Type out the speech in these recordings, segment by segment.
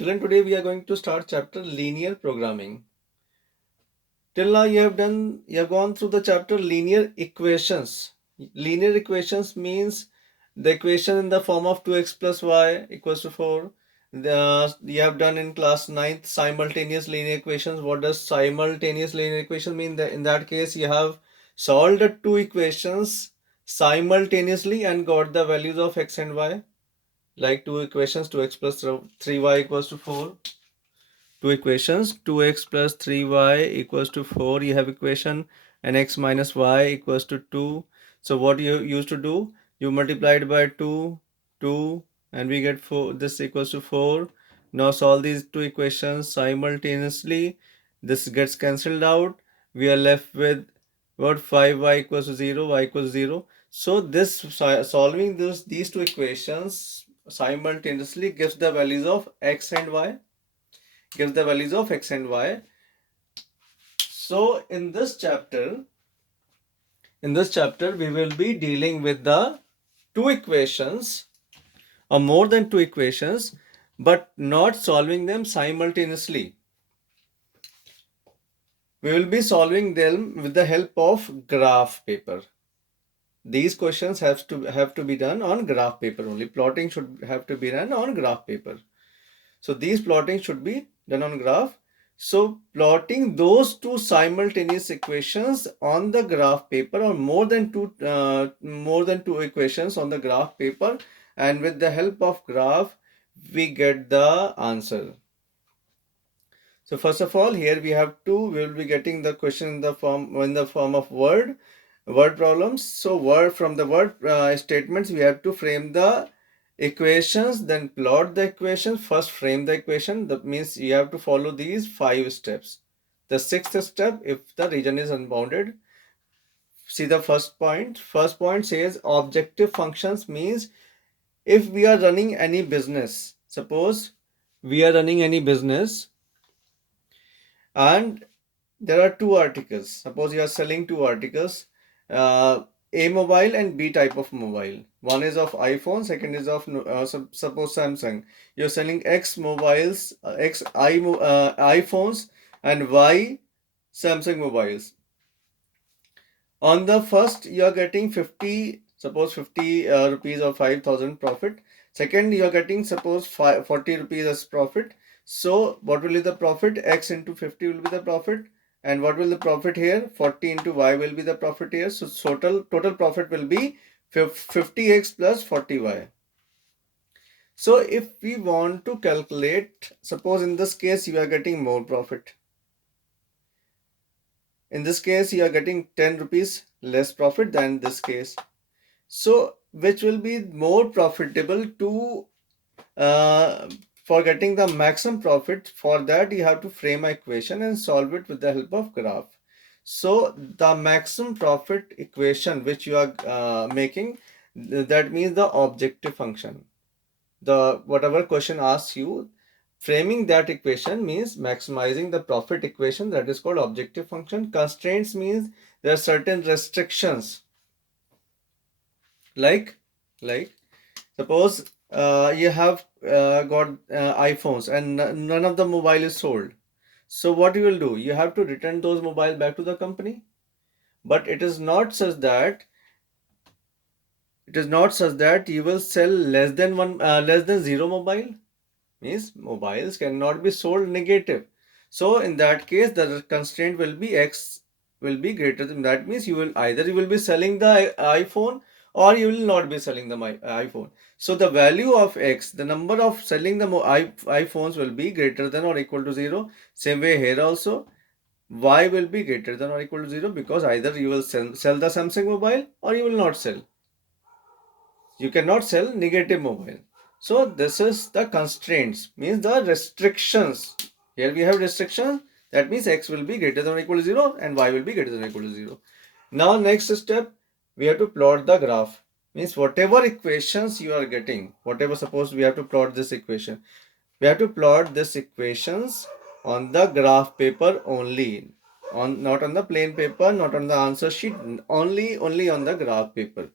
Children, today we are going to start chapter linear programming. Till now you have gone through the chapter linear equations. Linear equations means the equation in the form of 2x plus y equals to 4. You have done in class 9th simultaneous linear equations. What does simultaneous linear equation mean? In that case, you have solved the two equations simultaneously and got the values of x and y. Like two equations, 2x plus 3y equals to 4. Two equations, 2x plus 3y equals to 4. You have equation and x minus y equals to 2. So what you used to do, you multiply it by 2, and we get 4. This equals to 4. Now solve these two equations simultaneously. This gets cancelled out. We are left with what? 5y equals to 0, y equals 0. So this solving these two equations simultaneously gives the values of x and y, gives the values of x and y. So in this chapter we will be dealing with the two equations or more than two equations, but not solving them simultaneously. We will be solving them with the help of graph paper. These questions have to be done on graph paper only. Plotting should have to be done on graph paper. So these plotting should be done on graph. So plotting those two simultaneous equations on the graph paper, or more than two equations on the graph paper, and with the help of graph we get the answer. So first of all, here we will be getting the question in the form of word problems. So from the word statements, we have to frame the equations, then plot the equation. First frame the equation. That means you have to follow these 5 steps. The 6th step, if the region is unbounded. See the first point. First point says objective functions, means if we are running any business. Suppose we are running any business and there are two articles. Suppose you are selling two articles, A mobile and B type of mobile. One is of iPhone, second is of suppose Samsung. You're selling X mobiles, iPhones, and Y Samsung mobiles. On the first, you are getting 50, suppose 50 rupees or 5,000 profit. Second, you are getting suppose 40 rupees as profit. So what will be the profit? X into 50 will be the profit. And what will the profit here? 40 into Y will be the profit here. So total profit will be 50x plus 40y. So if we want to calculate, suppose in this case you are getting more profit. In this case, you are getting 10 rupees less profit than this case. So, which will be more profitable to for getting the maximum profit? For that, you have to frame an equation and solve it with the help of graph. So, the maximum profit equation which you are making, that means the objective function. The whatever question asks you, framing that equation means maximizing the profit equation, that is called objective function. Constraints means there are certain restrictions, like suppose you have got iPhones and none of the mobile is sold. So what you will do, you have to return those mobile back to the company. But it is not such that you will sell less than zero mobile. Means mobiles cannot be sold negative. So in that case, the constraint will be x will be greater than that. Means you will be selling the iPhone, or you will not be selling the iPhone. So the value of x, the number of selling the iPhones, will be greater than or equal to 0. Same way here also, y will be greater than or equal to 0, because either you will sell the Samsung mobile or you will not sell. You cannot sell negative mobile. So this is the constraints, means the restrictions. Here we have restrictions. That means x will be greater than or equal to 0 and y will be greater than or equal to 0. Now next step, we have to plot the graph. Means whatever equations you are getting, suppose we have to plot this equation. We have to plot this equations on the graph paper only. Not on the plain paper, not on the answer sheet, only on the graph paper.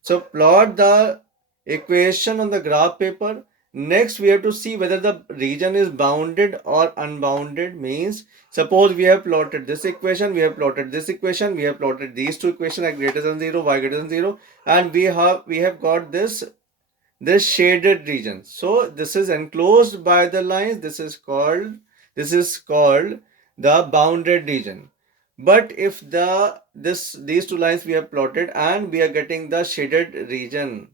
So plot the equation on the graph paper Next, we have to see whether the region is bounded or unbounded. Means, suppose we have plotted this equation, we have plotted this equation, we have plotted these two equations x greater than 0, y greater than 0, and we have got this shaded region. So this is enclosed by the lines. This is called the bounded region. But if these two lines we have plotted and we are getting the shaded region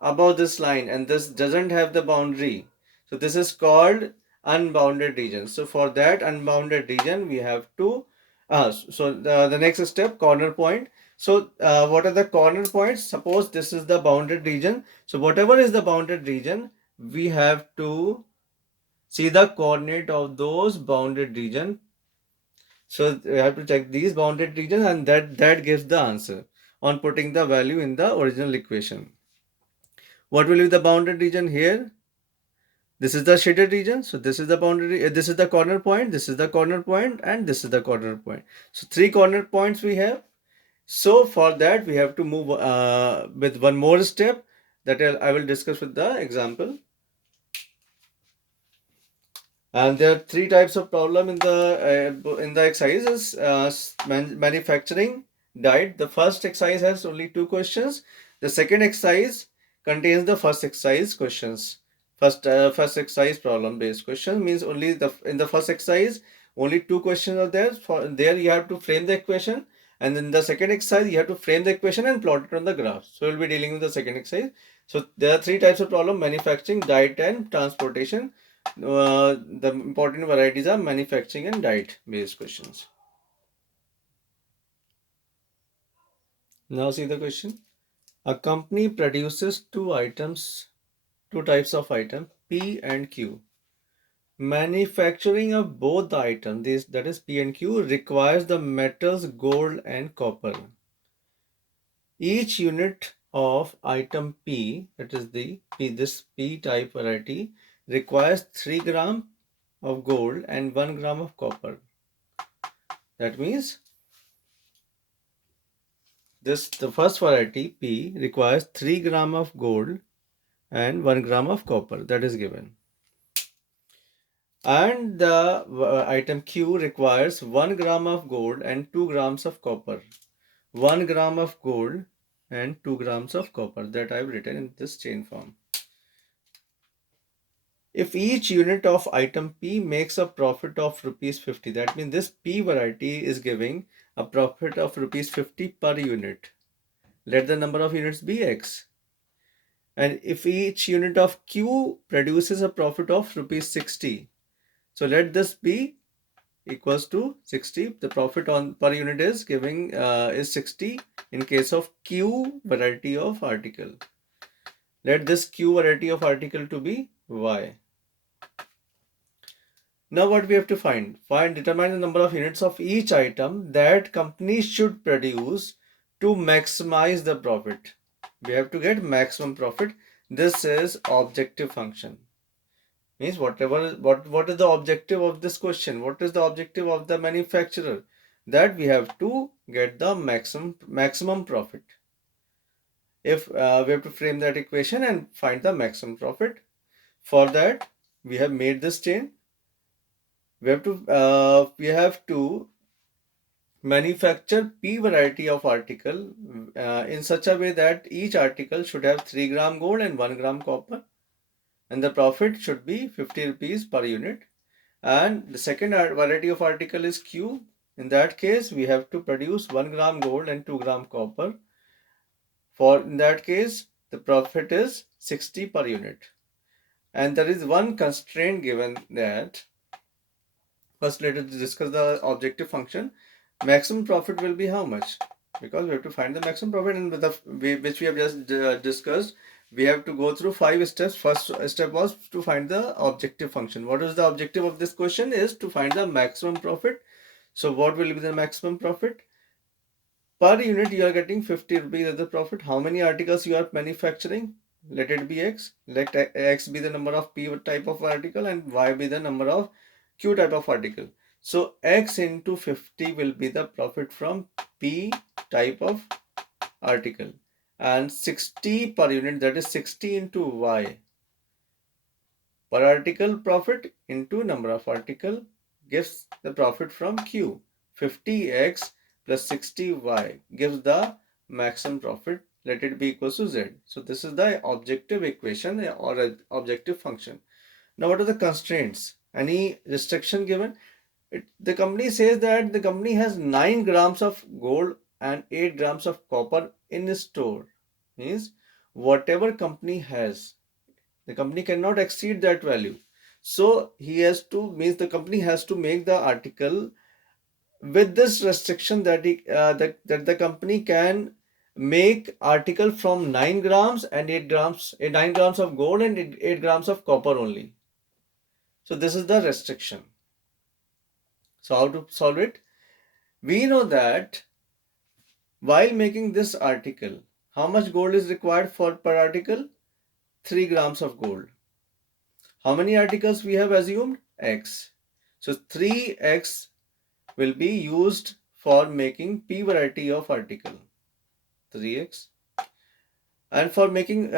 above this line and this doesn't have the boundary, so this is called unbounded region. So for that unbounded region we have to the next step, corner point. So what are the corner points? Suppose this is the bounded region, so whatever is the bounded region, we have to see the coordinate of those bounded region. So we have to check these bounded regions, and that gives the answer on putting the value in the original equation. What will be the bounded region here? This is the shaded region. So this is the boundary. This is the corner point. This is the corner point, and this is the corner point. So three corner points we have. So for that we have to move with one more step that I will discuss with the example. And there are three types of problem in the exercises. Manufacturing diet. The first exercise has only two questions. The second exercise contains the first exercise questions. First exercise problem based question means only in the first exercise only two questions are there. For there you have to frame the equation, and in the second exercise you have to frame the equation and plot it on the graph. So we'll be dealing with the second exercise. So there are three types of problem: manufacturing, diet, and transportation. The important varieties are manufacturing and diet based questions. Now see the question. A company produces two types of item, P and Q. Manufacturing of both the items, that is P and Q, requires the metals gold and copper. Each unit of item P, that is this P type variety, requires 3 gram of gold and 1 gram of copper. That means the first variety P requires 3 gram of gold and 1 gram of copper, that is given. And the item Q requires 1 gram of gold and 2 grams of copper. 1 gram of gold and 2 grams of copper, that I have written in this chain form. If each unit of item P makes a profit of rupees 50, that means this P variety is giving a profit of rupees 50 per unit. Let the number of units be X. And if each unit of Q produces a profit of rupees 60, so let this be equals to 60. The profit on per unit is giving is 60 in case of Q variety of article. Let this Q variety of article to be Y. Now what we have to find? Determine the number of units of each item that company should produce to maximize the profit. We have to get maximum profit. This is objective function. Means what is the objective of this question? What is the objective of the manufacturer? That we have to get the maximum profit. If we have to frame that equation and find the maximum profit. For that we have made this chain. We have to manufacture P variety of article in such a way that each article should have 3 gram gold and 1 gram copper, and the profit should be 50 rupees per unit. And the second variety of article is Q. In that case we have to produce 1 gram gold and 2 gram copper. In that case the profit is 60 per unit. And there is one constraint given that first let us discuss the objective function. Maximum profit will be how much? Because we have to find the maximum profit, and which we have just discussed, we have to go through 5 steps. First step was to find the objective function. What is the objective of this question? Is to find the maximum profit. So what will be the maximum profit? Per unit you are getting 50 rupees as the profit. How many articles you are manufacturing? Let it be X. Let X be the number of P type of article and Y be the number of Q type of article. So X into 50 will be the profit from P type of article, and 60 per unit, that is 60 into Y. per article profit into number of article gives the profit from Q. 50x plus 60y gives the maximum profit. Let it be equals to Z. So this is the objective equation or objective function. Now what are the constraints? Any restriction given? The company says that the company has 9 grams of gold and 8 grams of copper in its store. Means whatever company has, the company cannot exceed that value. So he has to, means the company has to make the article with this restriction that that the company can make article from 9 grams and 8 grams, 9 grams of gold and 8 grams of copper only. So this is the restriction. So how to solve it? We know that while making this article, how much gold is required for per article? 3 grams of gold. How many articles we have assumed? X. So 3x will be used for making p variety of article. 3x. And for making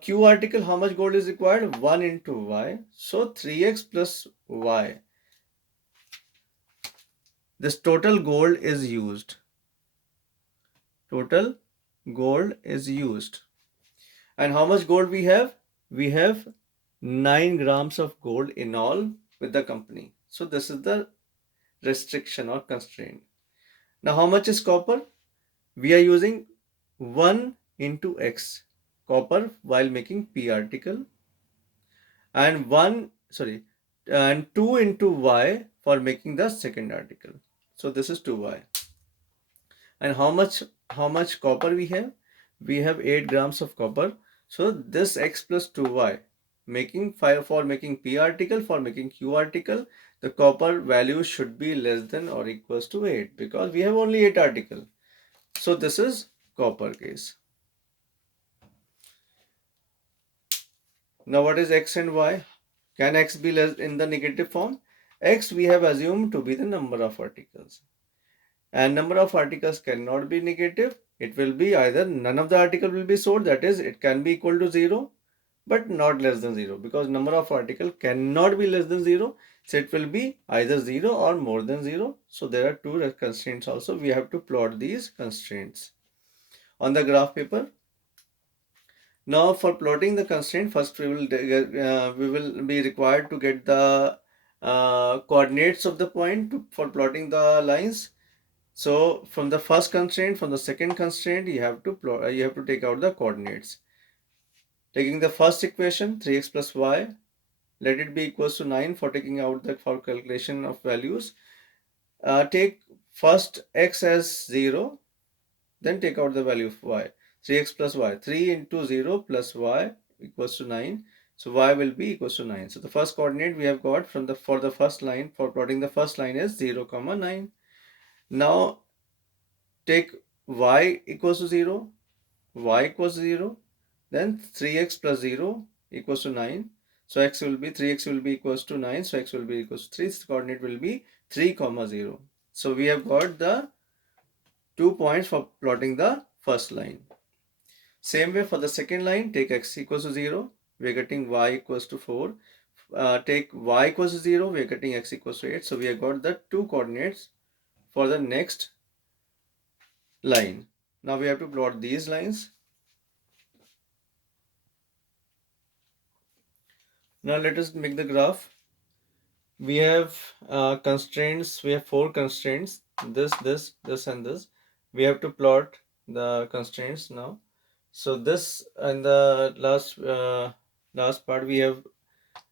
q article, how much gold is required? 1 into y. So 3x plus y. This total gold is used. Total gold is used. And how much gold we have? We have 9 grams of gold in all with the company. So this is the restriction or constraint. Now how much is copper? We are using 1 into x copper while making p article, and 2 into y for making the second article. So this is 2y. And how much copper we have? We have 8 grams of copper. So this x plus 2y making 5 for making p article, for making q article, the copper value should be less than or equals to 8 because we have only 8 article. So this is copper case. Now what is x and y? Can x be less in the negative form? X we have assumed to be the number of articles. And number of articles cannot be negative. It will be either none of the article will be sold, that is it can be equal to 0 but not less than 0, because number of article cannot be less than 0. So it will be either 0 or more than 0. So there are two constraints also. We have to plot these constraints on the graph paper. Now for plotting the constraint, first we will be required to get the coordinates of the point for plotting the lines. So from the first constraint, from the second constraint, you have to plot, you have to take out the coordinates. Taking the first equation, 3x plus y, let it be equals to 9 for taking out the for calculation of values. Take first x as 0, then take out the value of y. 3x plus y, 3 into 0 plus y equals to 9. So y will be equals to 9. So the first coordinate we have got from the for the first line, for plotting the first line is 0, 9. Now take y equals to 0, y equals to 0, then 3x plus 0 equals to 9. So x will be 3x will be equals to 9. So x will be equals to 3. So coordinate will be 3, 0. So we have got the 2 points for plotting the first line. Same way for the second line, take x equals to 0. We are getting y equals to 4. Take y equals to 0. We are getting x equals to 8. So we have got the 2 coordinates for the next line. Now we have to plot these lines. Now let us make the graph. We have constraints. We have 4 constraints. This, and this. We have to plot the constraints now. So this and the last part we have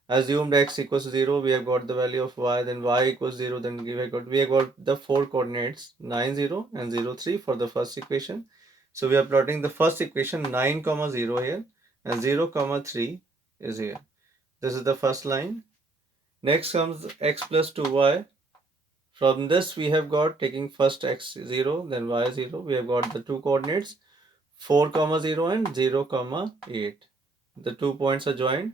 assumed x equals to 0. We have got the value of y. Then y equals 0. Then we have got the 4 coordinates 9, 0 and 0, 3 for the first equation. So we are plotting the first equation 9, 0 here and 0, 3 is here. This is the first line. Next comes x plus 2y. From this we have got, taking first x 0 then y 0, we have got the 2 coordinates 4, 0 and 0, 8. The 2 points are joined.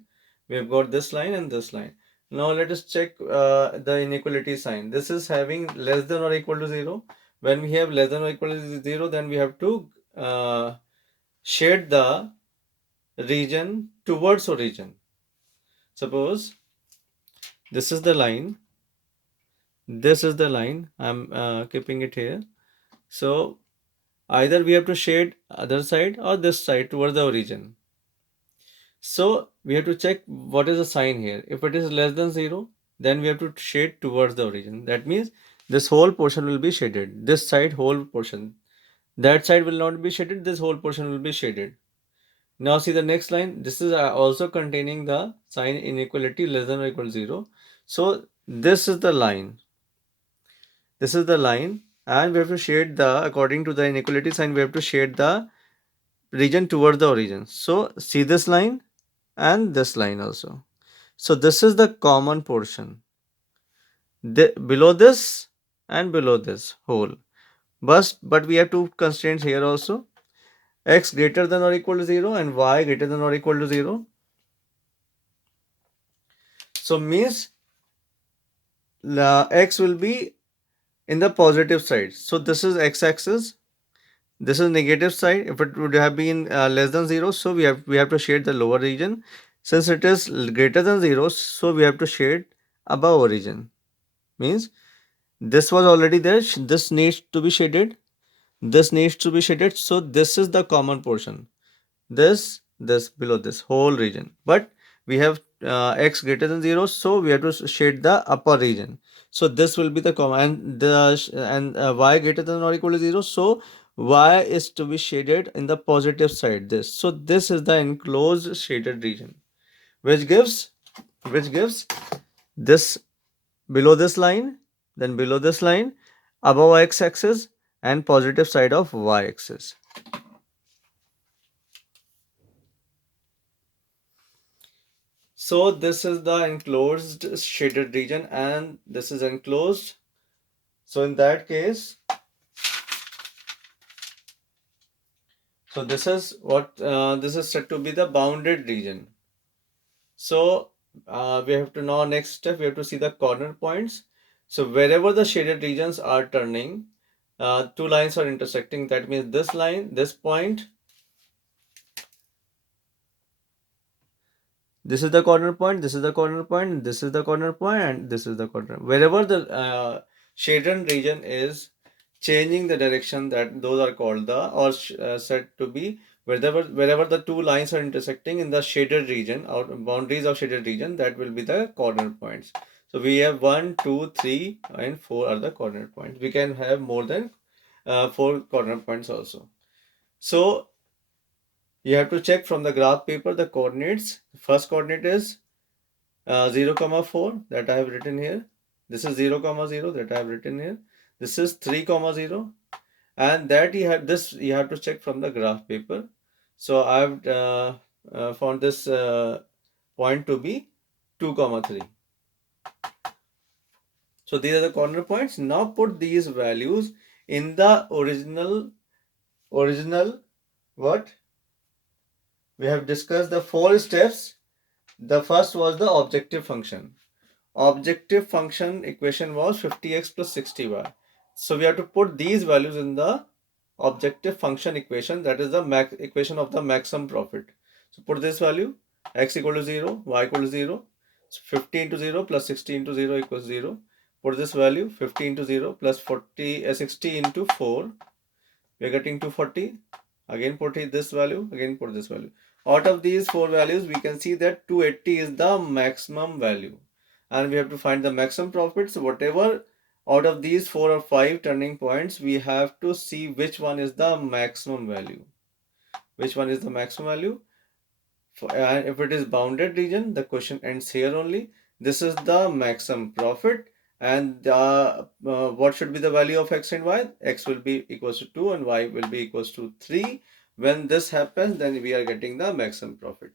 We have got this line and this line. Now let us check the inequality sign. This is having less than or equal to 0. When we have less than or equal to 0, then we have to shade the region towards origin. Suppose this is the line, this is the line, I'm keeping it here. So either we have to shade other side or this side towards the origin. So we have to check what is the sign here. If it is less than 0, then we have to shade towards the origin. That means this whole portion will be shaded. This side whole portion. That side will not be shaded. This whole portion will be shaded. Now see the next line. This is also containing the sign inequality less than or equal to 0. So this is the line. This is the line, and we have to shade the, according to the inequality sign, we have to shade the region towards the origin. So see this line and this line also. So this is the common portion. Below this and below this whole. But we have two constraints here also. X greater than or equal to 0 and y greater than or equal to 0. So means x will be in the positive side. So this is x-axis. This is negative side. If it would have been less than 0, so we have to shade the lower region. Since it is greater than 0, so we have to shade above origin. Means this was already there. This needs to be shaded. This needs to be shaded. So this is the common portion. This below this whole region. But we have x greater than 0, so we have to shade the upper region. So this will be the common, and y greater than or equal to 0, so y is to be shaded in the positive side. So this is the enclosed shaded region, which gives this below this line, then below this line, above x-axis and positive side of y-axis. So this is the enclosed shaded region and this is enclosed. So in that case, so this is what this is said to be the bounded region. So we have to now, next step, we have to see the corner points. So wherever the shaded regions are turning, two lines are intersecting. That means this line, this point, this is the corner point, this is the corner point, this is the corner point, and this is the corner. Wherever the shaded region is changing the direction, that those are called the, or said to be, wherever the two lines are intersecting in the shaded region or boundaries of shaded region, that will be the corner points. So we have 1, 2, 3, and 4 are the corner points. We can have more than 4 corner points also. So you have to check from the graph paper the coordinates. First coordinate is 0, 4 that I have written here. This is 0, 0 that I have written here. This is 3, 0, and that you have to check from the graph paper. So I have found this point to be 2, 3. So these are the corner points. Now put these values in the original what we have discussed, the 4 steps. The first was the objective function. Objective function equation was 50x plus 60y. So we have to put these values in the objective function equation, that is the equation of the maximum profit. So put this value, x equal to 0, y equal to 0. So 50 into 0 plus 60 into 0 equals 0. Put this value, 50 into 0 plus 60 into 4. We are getting 240. Again put this value, again put this value. Out of these 4 values, we can see that 280 is the maximum value. And we have to find the maximum profits. Whatever out of these 4 or 5 turning points, we have to see which one is the maximum value. Which one is the maximum value? And if it is bounded region, the question ends here only. This is the maximum profit, and what should be the value of x and y? X will be equals to 2 and y will be equals to 3. When this happens, then we are getting the maximum profit.